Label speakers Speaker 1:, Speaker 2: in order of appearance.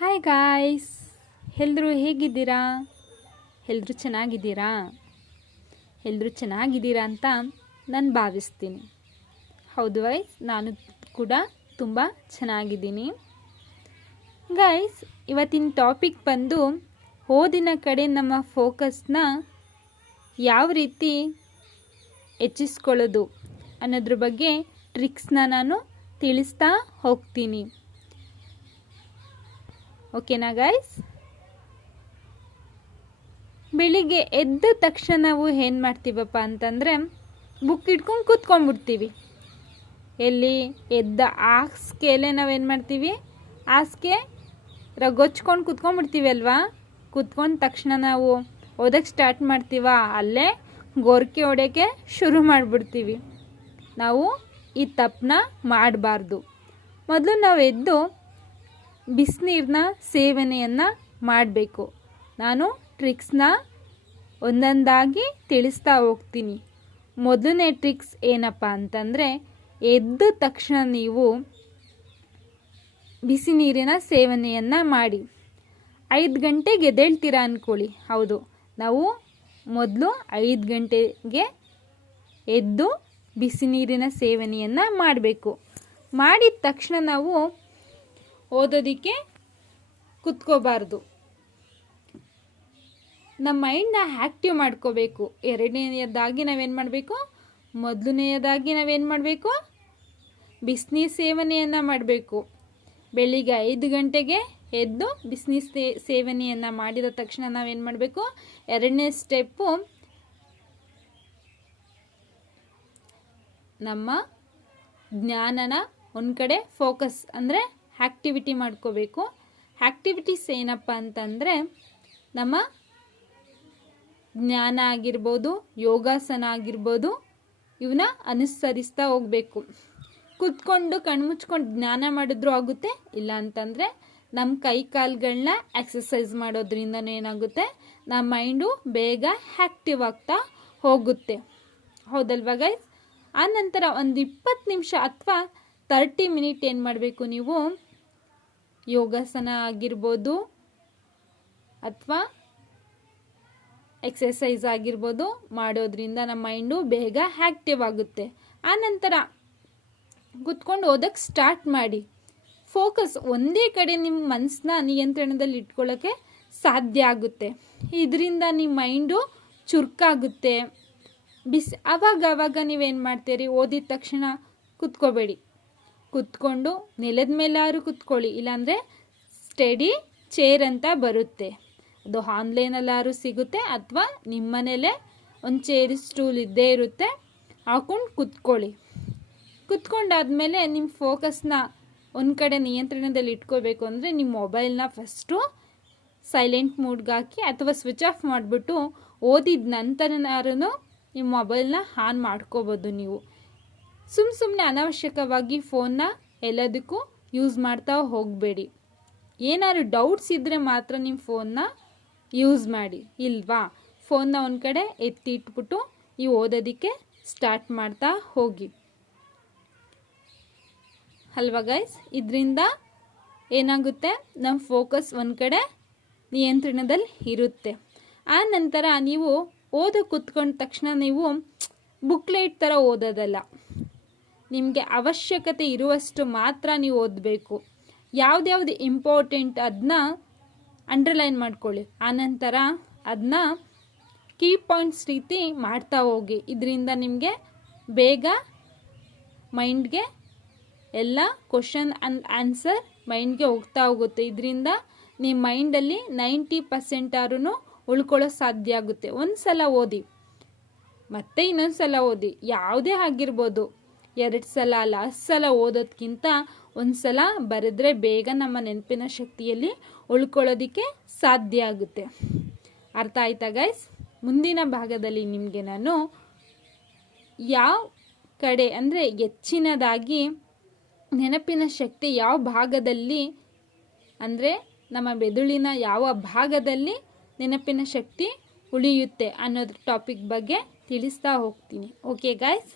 Speaker 1: Hi guys ಎಲ್ಲರೂ ಹೇಗಿದ್ದೀರಾ? ಎಲ್ಲರೂ ಚೆನ್ನಾಗಿದ್ದೀರಾ? ಎಲ್ಲರೂ ಚೆನ್ನಾಗಿದ್ದೀರಾ ಅಂತ ನಾನು ಭಾವಿಸ್ತೀನಿ. ಹೌದು ವೈಸ್ ನಾನು ಕೂಡ ತುಂಬ ಚೆನ್ನಾಗಿದ್ದೀನಿ. ಗಾಯ್ಸ್ ಇವತ್ತಿನ ಟಾಪಿಕ್ ಬಂದು ಓದಿನ ಕಡೆ ನಮ್ಮ ಫೋಕಸ್ನ ಯಾವ ರೀತಿ ಹೆಚ್ಚಿಸ್ಕೊಳ್ಳೋದು ಅನ್ನೋದ್ರ ಬಗ್ಗೆ ಟ್ರಿಕ್ಸ್ನ ನಾನು ತಿಳಿಸ್ತಾ ಹೋಗ್ತೀನಿ. ಓಕೆನಾ ಗಾಯ್ಸ್ ಬೆಳಿಗ್ಗೆ ಎದ್ದ ತಕ್ಷಣ ನಾವು ಏನು ಮಾಡ್ತೀವಪ್ಪ ಅಂತಂದರೆ ಬುಕ್ ಇಟ್ಕೊಂಡು ಕೂತ್ಕೊಂಡ್ಬಿಡ್ತೀವಿ. ಎಲ್ಲಿ? ಎದ್ದ ಹಾಸ್ಗೆಲೆ ನಾವೇನು ಮಾಡ್ತೀವಿ? ಹಾಸಿಗೆ ರಗೊಚ್ಕೊಂಡು ಕೂತ್ಕೊಂಡ್ಬಿಡ್ತೀವಿ ಅಲ್ವಾ? ಕೂತ್ಕೊಂಡ ತಕ್ಷಣ ನಾವು ಓದಕ್ಕೆ ಸ್ಟಾರ್ಟ್ ಮಾಡ್ತೀವ? ಅಲ್ಲೇ ಗೋರ್ಕೆ ಹೊಡೆಯೋಕ್ಕೆ ಶುರು ಮಾಡಿಬಿಡ್ತೀವಿ. ನಾವು ಈ ತಪ್ಪನ್ನ ಮಾಡಬಾರ್ದು. ಮೊದಲು ನಾವು ಎದ್ದು ಬಿಸಿನೀರನ್ನ ಸೇವನೆಯನ್ನು ಮಾಡಬೇಕು. ನಾನು ಟ್ರಿಕ್ಸ್ನ ಒಂದೊಂದಾಗಿ ತಿಳಿಸ್ತಾ ಹೋಗ್ತೀನಿ. ಮೊದಲನೇ ಟ್ರಿಕ್ಸ್ ಏನಪ್ಪ ಅಂತಂದರೆ, ಎದ್ದ ತಕ್ಷಣ ನೀವು ಬಿಸಿ ನೀರಿನ ಸೇವನೆಯನ್ನು ಮಾಡಿ. ಐದು ಗಂಟೆಗೆ ಎದ್ದೇಳ್ತೀರಾ ಅಂದ್ಕೊಳ್ಳಿ ಹೌದು, ನಾವು ಮೊದಲು ಐದು ಗಂಟೆಗೆ ಎದ್ದು ಬಿಸಿ ನೀರಿನ ಸೇವನೆಯನ್ನು ಮಾಡಬೇಕು. ಮಾಡಿದ ತಕ್ಷಣ ನಾವು ಓದೋದಕ್ಕೆ ಕುತ್ಕೋಬಾರ್ದು. ನಮ್ಮ ಮೈಂಡ್ನ ಆ್ಯಕ್ಟಿವ್ ಮಾಡ್ಕೋಬೇಕು. ಎರಡನೇದಾಗಿ ನಾವೇನು ಮಾಡಬೇಕು? ಮೊದಲನೆಯದಾಗಿ ನಾವೇನು ಮಾಡಬೇಕು? ಬಿಸಿನೀರು ಸೇವನೆಯನ್ನು ಮಾಡಬೇಕು. ಬೆಳಿಗ್ಗೆ ಐದು ಗಂಟೆಗೆ ಎದ್ದು ಬಿಸಿನೀರು ಸೇ, ಸೇವನೆಯನ್ನು ಮಾಡಿದ ತಕ್ಷಣ ನಾವೇನು ಮಾಡಬೇಕು? ಎರಡನೇ ಸ್ಟೆಪ್ಪು ನಮ್ಮ ಜ್ಞಾನನ ಒಂದು ಕಡೆ ಫೋಕಸ್ ಅಂದರೆ ಆ್ಯಕ್ಟಿವಿಟಿ ಮಾಡ್ಕೋಬೇಕು. ಆ್ಯಕ್ಟಿವಿಟೀಸ್ ಏನಪ್ಪ ಅಂತಂದರೆ ನಮ್ಮ ಜ್ಞಾನ ಆಗಿರ್ಬೋದು, ಯೋಗಾಸನ ಆಗಿರ್ಬೋದು ಇವನ್ನ ಅನುಸರಿಸ್ತಾ ಹೋಗಬೇಕು. ಕುತ್ಕೊಂಡು ಕಣ್ಮುಚ್ಕೊಂಡು ಜ್ಞಾನ ಮಾಡಿದ್ರೂ ಆಗುತ್ತೆ, ಇಲ್ಲ ಅಂತಂದರೆ ನಮ್ಮ ಕೈ ಕಾಲುಗಳನ್ನ ಎಕ್ಸಸೈಸ್ ಮಾಡೋದ್ರಿಂದ ಏನಾಗುತ್ತೆ ನಮ್ಮ ಮೈಂಡು ಬೇಗ ಆ್ಯಕ್ಟಿವ್ ಆಗ್ತಾ ಹೋಗುತ್ತೆ. ಹೌದಲ್ವಾ ಗೈಸ್ ಆ ನಂತರ ಒಂದು ಇಪ್ಪತ್ತು ನಿಮಿಷ ಅಥವಾ ತರ್ಟಿ ಮಿನಿಟ್ ಏನು ಮಾಡಬೇಕು ನೀವು? ಯೋಗಾಸನ ಆಗಿರ್ಬೋದು ಅಥವಾ ಎಕ್ಸಸೈಸ್ ಆಗಿರ್ಬೋದು ಮಾಡೋದ್ರಿಂದ ನಮ್ಮ ಮೈಂಡು ಬೇಗ ಆ್ಯಕ್ಟಿವ್ ಆಗುತ್ತೆ. ಆನಂತರ ಕುತ್ಕೊಂಡು ಓದೋಕ್ಕೆ ಸ್ಟಾರ್ಟ್ ಮಾಡಿ. ಫೋಕಸ್ ಒಂದೇ ಕಡೆ ನಿಮ್ಮ ಮನಸ್ಸನ್ನ ನಿಯಂತ್ರಣದಲ್ಲಿ ಇಟ್ಕೊಳ್ಳೋಕ್ಕೆ ಸಾಧ್ಯ ಆಗುತ್ತೆ. ಇದರಿಂದ ನಿಮ್ಮ ಮೈಂಡು ಚುರುಕಾಗುತ್ತೆ. ಬಿಸಿ ಅವಾಗ ಅವಾಗ ನೀವೇನು ಮಾಡ್ತೀರಿ? ಓದಿದ ತಕ್ಷಣ ಕುತ್ಕೋಬೇಡಿ. ಕುತ್ಕೊಂಡು ನೆಲದ ಮೇಲಾದ್ರೂ ಕುತ್ಕೊಳ್ಳಿ, ಇಲ್ಲಾಂದರೆ ಸ್ಟಡಿ ಚೇರ್ ಅಂತ ಬರುತ್ತೆ. ಅದು ಆನ್ಲೈನಲ್ಲಾದ್ರೂ ಸಿಗುತ್ತೆ, ಅಥವಾ ನಿಮ್ಮ ಮನೇಲೆ ಒಂದು ಚೇರ್ ಸ್ಟೂಲ್ ಇದ್ದೇ ಇರುತ್ತೆ, ಹಾಕೊಂಡು ಕುತ್ಕೊಳ್ಳಿ. ಕುತ್ಕೊಂಡಾದ್ಮೇಲೆ ನಿಮ್ಮ ಫೋಕಸ್ನ ಒಂದು ಕಡೆ ನಿಯಂತ್ರಣದಲ್ಲಿ ಇಟ್ಕೋಬೇಕು ಅಂದರೆ ನಿಮ್ಮ ಮೊಬೈಲ್ನ ಫಸ್ಟು ಸೈಲೆಂಟ್ ಮೂಡ್ಗೆ ಹಾಕಿ ಅಥವಾ ಸ್ವಿಚ್ ಆಫ್ ಮಾಡಿಬಿಟ್ಟು ಓದಿದ ನಂತರನಾದ್ರೂ ನಿಮ್ಮ ಮೊಬೈಲ್ನ ಆನ್ ಮಾಡ್ಕೋಬೋದು ನೀವು. ಸುಮ್ಮ ಸುಮ್ಮನೆ ಅನಾವಶ್ಯಕವಾಗಿ ಫೋನ್ನ ಎಲ್ಲದಕ್ಕೂ ಯೂಸ್ ಮಾಡ್ತಾ ಹೋಗಬೇಡಿ. ಏನಾದ್ರು ಡೌಟ್ಸ್ ಇದ್ದರೆ ಮಾತ್ರ ನಿಮ್ಮ ಫೋನ್ನ ಯೂಸ್ ಮಾಡಿ, ಇಲ್ವಾ? ಫೋನ್ನ ಒಂದು ಕಡೆ ಎತ್ತಿಟ್ಬಿಟ್ಟು ಈ ಓದೋದಕ್ಕೆ ಸ್ಟಾರ್ಟ್ ಮಾಡ್ತಾ ಹೋಗಿ. ಅಲ್ವಾ ಗೈಸ್ ಇದರಿಂದ ಏನಾಗುತ್ತೆ? ನಮ್ಮ ಫೋಕಸ್ ಒಂದು ಕಡೆ ನಿಯಂತ್ರಣದಲ್ಲಿ ಇರುತ್ತೆ. ಆ ನಂತರ ನೀವು ಓದೋ ಕೂತ್ಕೊಂಡ ತಕ್ಷಣ ನೀವು ಬುಕ್ಲೆಟ್ ಥರ ಓದೋದಲ್ಲ. ನಿಮಗೆ ಅವಶ್ಯಕತೆ ಇರುವಷ್ಟು ಮಾತ್ರ ನೀವು ಓದಬೇಕು. ಯಾವ್ದ್ಯಾವ್ದು ಇಂಪಾರ್ಟೆಂಟ್ ಅದನ್ನ ಅಂಡರ್ಲೈನ್ ಮಾಡ್ಕೊಳ್ಳಿ. ಆನಂತರ ಅದನ್ನ ಕೀ ಪಾಯಿಂಟ್ಸ್ ರೀತಿ ಮಾಡ್ತಾ ಹೋಗಿ. ಇದರಿಂದ ನಿಮಗೆ ಬೇಗ ಮೈಂಡ್ಗೆ ಎಲ್ಲ ಕ್ವಶನ್ ಆ್ಯಂಡ್ ಆನ್ಸರ್ ಮೈಂಡ್ಗೆ ಹೋಗ್ತಾ ಹೋಗುತ್ತೆ. ಇದರಿಂದ ನಿಮ್ಮ ಮೈಂಡಲ್ಲಿ ನೈಂಟಿ ಪರ್ಸೆಂಟ್ ಆದ್ರೂ ಉಳ್ಕೊಳ್ಳೋ ಸಾಧ್ಯ ಆಗುತ್ತೆ. ಒಂದು ಸಲ ಓದಿ. ಮತ್ತೆ ಇನ್ನೊಂದು ಸಲ ಓದಿ. ಯಾವುದೇ ಆಗಿರ್ಬೋದು. ಎರಡು ಸಲ ಲಾಸ್ಟ್ ಸಲ ಓದೋದ್ಕಿಂತ ಒಂದು ಸಲ ಬರೆದ್ರೆ ಬೇಗ ನಮ್ಮ ನೆನಪಿನ ಶಕ್ತಿಯಲ್ಲಿ ಉಳ್ಕೊಳ್ಳೋದಕ್ಕೆ ಸಾಧ್ಯ ಆಗುತ್ತೆ. ಅರ್ಥ ಆಯ್ತಾ ಗೈಸ್ ಮುಂದಿನ ಭಾಗದಲ್ಲಿ ನಿಮಗೆ ನಾನು ಯಾವ ಕಡೆ ಅಂದರೆ ಹೆಚ್ಚಿನದಾಗಿ ನೆನಪಿನ ಶಕ್ತಿ ಯಾವ ಭಾಗದಲ್ಲಿ ಅಂದರೆ ನಮ್ಮ ಮೆದುಳಿನ ಯಾವ ಭಾಗದಲ್ಲಿ ನೆನಪಿನ ಶಕ್ತಿ ಉಳಿಯುತ್ತೆ ಅನ್ನೋದ್ರ ಟಾಪಿಕ್ ಬಗ್ಗೆ ತಿಳಿಸ್ತಾ ಹೋಗ್ತೀನಿ. Okay guys